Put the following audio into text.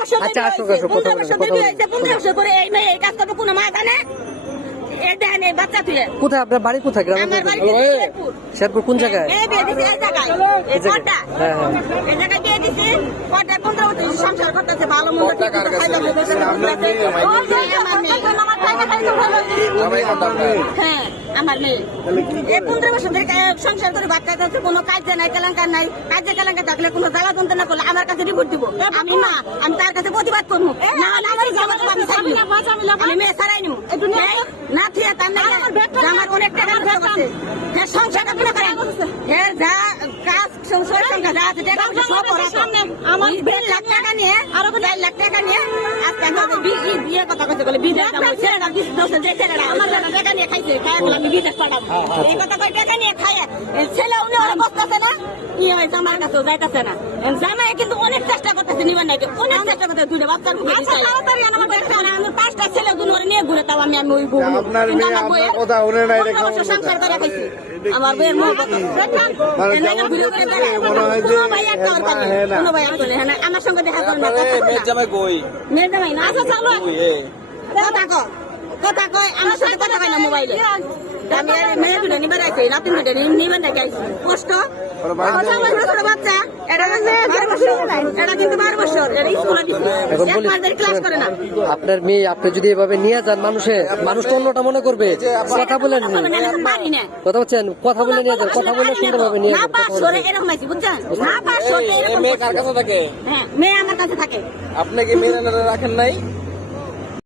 বছর আচ্ছা, আসুক, আসুক, কথা বলেন, কথা বলেন। 15 বছর করে এই মেয়ে এই কাজ করবে কোনো মা জানে? এই দেখেন এই বাচ্চা তুই কোথায় আপনার বাড়ি কোথায় গ্রামে? আমার বাড়ি শেরপুর। শেরপুর কোন জায়গায়? মেয়ে বিয়ে দিছি এই জায়গায়, এই কটা। হ্যাঁ, হ্যাঁ। এই জায়গায় বিয়ে দিছি, কটা 15 বছর সংসার করতেছে, ভালো মন্দ ঠিক মতো খাইতেছে, বসে বসে। ওই যে আমার মেয়ে। হ্যাঁ, আমার মেয়ে। এই 15 বছর ধরে সংসার করে বাচ্চা কাছে কোনো কাজ নাই, কেলেঙ্কার নাই। কাজে কেলেঙ্কার থাকলে কোনো জ্বালা যন্ত্রণা করলে আমার কাছে রিপোর্ট দিব। আমি মা, আমি তার কাছে প্রতিবাদ করবো। না, আমার আমি ছাড়বো। আমি মেয়ে ছাড়াই নিবো। না থিয়া তার নাই আমার অনেক টাকা খরচ আছে। হ্যাঁ, সংসারটা পুরো খারাপ। হ্যাঁ, যা কাজ সংসার সংখ্যা যা আছে টাকা পয়সা সব ওরা তো। আমার 2 লাখ টাকা নিয়ে আরো 4 লাখ টাকা নিয়ে আজকে আমাদের বিয়ে কথা কইতে গেলে বিদেশ যাবো। ছেলেরা কিছু দোষ যে ছেলেরা আমার টাকা নিয়ে খাইছে, খাই বলে আমি বিদেশ পাঠাবো। এই কথা কই টাকা নিয়ে খায় ছেলে উনি ওরা বসতেছে না, ইয়ে হয়েছে আমার কাছেও যাইতেছে না। জামাই কিন্তু অনেক চেষ্টা করতেছে নিবেন নাকি, অনেক চেষ্টা করতে 2টা বাচ্চার মুখে দিছে। তাড়াতাড়ি আমার দেখতে না, আমি 5টা ছেলে গুলো নিয়ে ঘুরে তাও আমি ওই বউ আপনার মেয়ে আপনার কথা শুনে নাই রে, কেমন সংসার করে খাইছে আমার বউয়ের মুখ মানে যেমন দেখতেছে মনে হয় যে কোনো ভাই আমার সঙ্গে দেখা করেন না। মেয়ের জামাই কই? মেয়ের জামাই না, আচ্ছা চালু কথা কয় আমার সাথে কথা কয় না মোবাইলে। আমি মেয়ে দুটো নিবার আইছি, নাতি দুটো নিবেন নাকি আইছি কষ্ট। বাচ্চা এটা কিন্তু 12 বছর, এটা স্কুলে এখন বলি, ক্লাস করে না। আপনার মেয়ে আপনি যদি এভাবে নিয়ে যান মানুষ তো অন্যটা মনে করবে। কথা বলেন, পারি না কথা বলছেন, কথা বলে নিয়ে যান, কথা বলে সুন্দরভাবে নিয়ে না যান। পাঁচ সরে এরকম আইছি বুঝছেন, না পাঁচ সরে এই মেয়ে কার কাছে থাকে? হ্যাঁ মেয়ে আমার কাছে থাকে। আপনি কি মেয়ে রাখেন নাই?